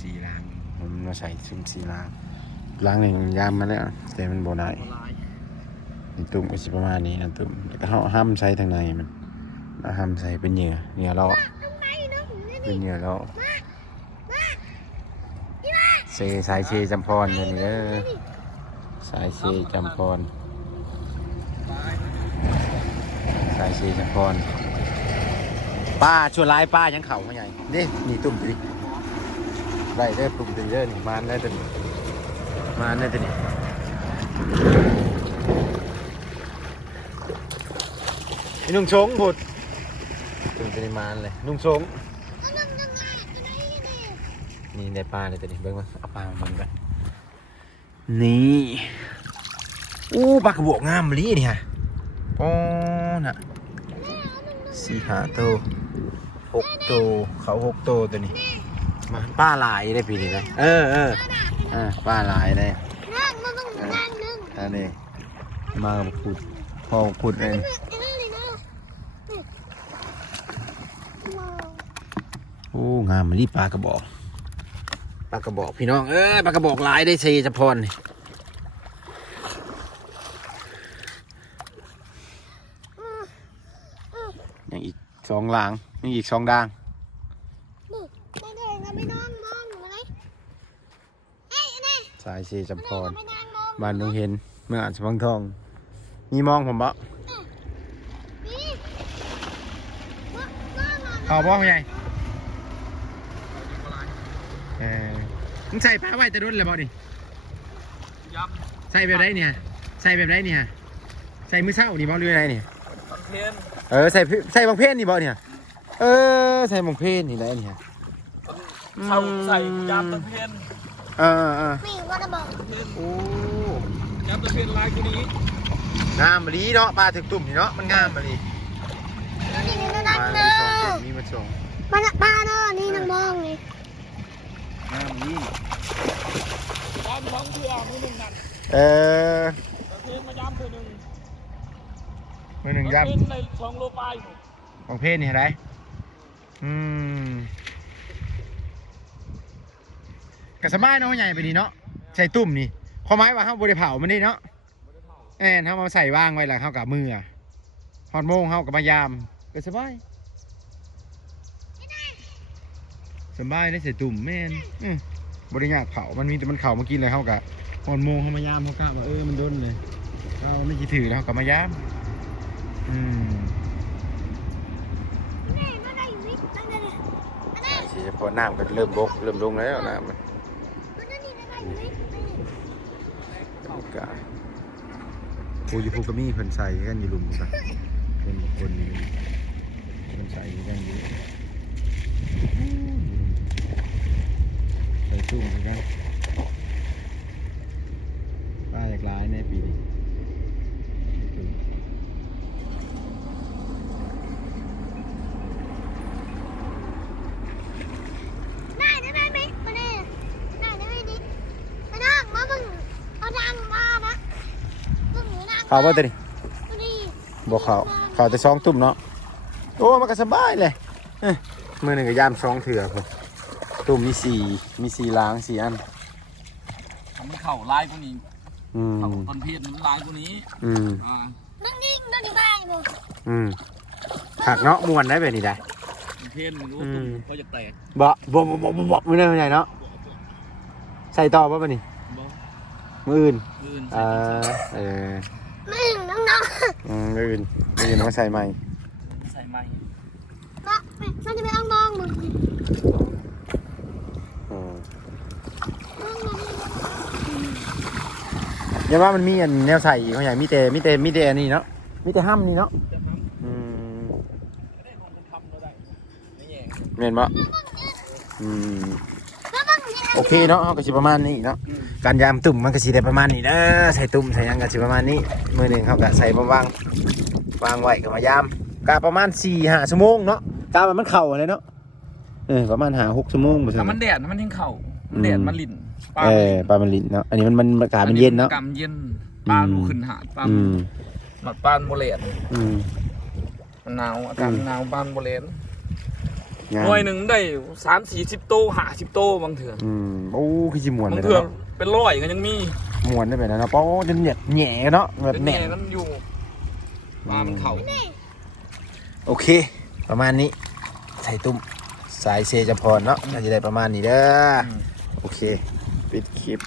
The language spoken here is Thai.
สีล้างผมมาใส่ซุ่มสีล้างหนึ่งยามมาแล้วแต่มันโบได้ในตุ่มก็สิประมาณนี้นะตุ่มแต่ก็ห้ามใช้ทางในมันห้ามใส่เป็นเหยื่อเราเป็นเหยื่อเราสายเชจำพรเลยนี่สายเชจำพรสายเชจำพรป้าชวนร้ายป้ายังเข่ามาใหญ่นี่ตุ่มตีได้เด้อตุ่มตีเด้อนี่มันได้ตัวนี้มันได้ตัวนี้นุ่งชงบุดตุ่มตีมันเลยนุ่งชงนี่ได้ปลาเลยตัวนี้เบิ้งมาเอาปลามากันนี่ปลากระบอกงามเลยนี่ฮะน่ะ4-5 ตัว6 ตัวเขา6 ตัวตัวนี้มาป้าลายได้ปีนี้เลยป้าลายได้อันนี้มาขุดพอขุดเองงามมันนี่ปลากระบอกพี่น้องปลากระบอกลายได้เชยจะพรยังอีก2 หลังยังอีก2 ด่างสายเชยจำพรบ้านดงเห็นเมืองอ่างทองทองมีมองผมบ่เขาบ่ไงมึงใส่ผ้าไว้แต่รุ่นเลยบ่ดิใส่แบบไรเนี่ยใส่แบบไรเนี่ยใส่มือเช้านี่บ่หรืออะไรเนี่ยใส่บางเพศนี่บ่เนี่ยใส่บางเพศนี่ได้เนี่ยใส่ยามตะเพนมีว่าจะบอกยามตะเพนลายตัวนี้งามมะลิเนาะปลาถึกตุ่มนี่เนาะมันงามมะลิมีมาส่งปลาเนาะนี่นางมองเลยงามมะลิยามท้องเถื่อมือหนึ่งนั่นตะเพนมายามเถื่อหนึ่งมือหนึ่งยามใน2 โลปลายของเพศนี่อะไรกระสบายเนาะใหญ่ไปนี่เนาะใส่ตุ่มนี่ข้อไม้ว่าเขาบริเผามันนี่เนาะเขามาใส่ว่างไว้แล้วเขากับมือฮอดโมงเขากับมายามกระสบายสบายได้ใส่ตุ่มแม่นบริญญาเผามันมีแต่มันเข่ามากินเลยเขากับฮอดโมงเขามายามเขากะว่ามันด้นเลยเขาไม่จีถือแล้วเขากับมายามพอน้ำก็เริ่มบกเริ่มลงแล้วน้ำผู้อยู่ภูกระมี่เพิ่นใส่กันอยู่ลุมกันเป็นบุคคลนี้เพิ่นใส่กันอยู่ใส่ซุ่มกันป้าอยากร้ายในปีนี้เขาบ่ตัวนี้บอกเขาแต่2 ตุ่มเนาะมันก็สบายเลยมือหนึ่งก็ยาม2 เถื่อผมตุ่มมี4 ล้าง4 อันมันเข่าลายพวกนี้เข่าต้นเพชรมันลายพวกนี้นั่งนิ่งนั่งไปบ่หักเนาะมวนได้แบบนี้ได้เพชรมันรู้เขาจะแตกบ่ไม่ได้ใหญ่เนาะใส่ต่อป่ะป่ะนี่มืออื่นน้องมืออื่นมาใส่ใหม่มันจะไปเอาน้องมึงอย่าว่ามันมีอันแนวใส่เขาใหญ่มีแต่อันนี้เนาะมีแต่ห้ำนี่เนาะเห็นปะโอเคเนาะเขาก็สิประมาณนี้เนาะการยามตุ่มมันก็สิได้ประมาณนี้เด้อใส่ตุ่มใส่ยังก็สิประมาณนี้มือหนึ่งเขาก็ใส่มาวางไว้กับมายามกะประมาณ4-5 ชั่วโมงเนาะกะมันเข่าอะไรเนาะประมาณ5-6 ชั่วโมงมันแดดมันทิ้งเข่าแดดมันลิ่นปลามันลิ่นเนาะอันนี้มันอากาศมันเย็นเนาะกำเย็นปลาลูกขึ้นหาดปลาปลาโมเลนมันหนาวอากาศหนาวปลาโมเลน งาม หน่วยหนึ่งได้30-40 โต50 โตบางเถื่อ โอ้คือสิม่วน บาง เลย เถื่อ เนาะ เป็นร้อยก็ยังมี ม่วนได้แบบนั้นเนาะเพราะจนแหน่เนาะแบบ เป็น แหน่ แน่กันอยู่ปลามันเข่า โอเค ประมาณนี้ใส่ตุ้มสายเซจพรเนาะน่าจะได้ประมาณนี้เด้อโอเคปิดคลิป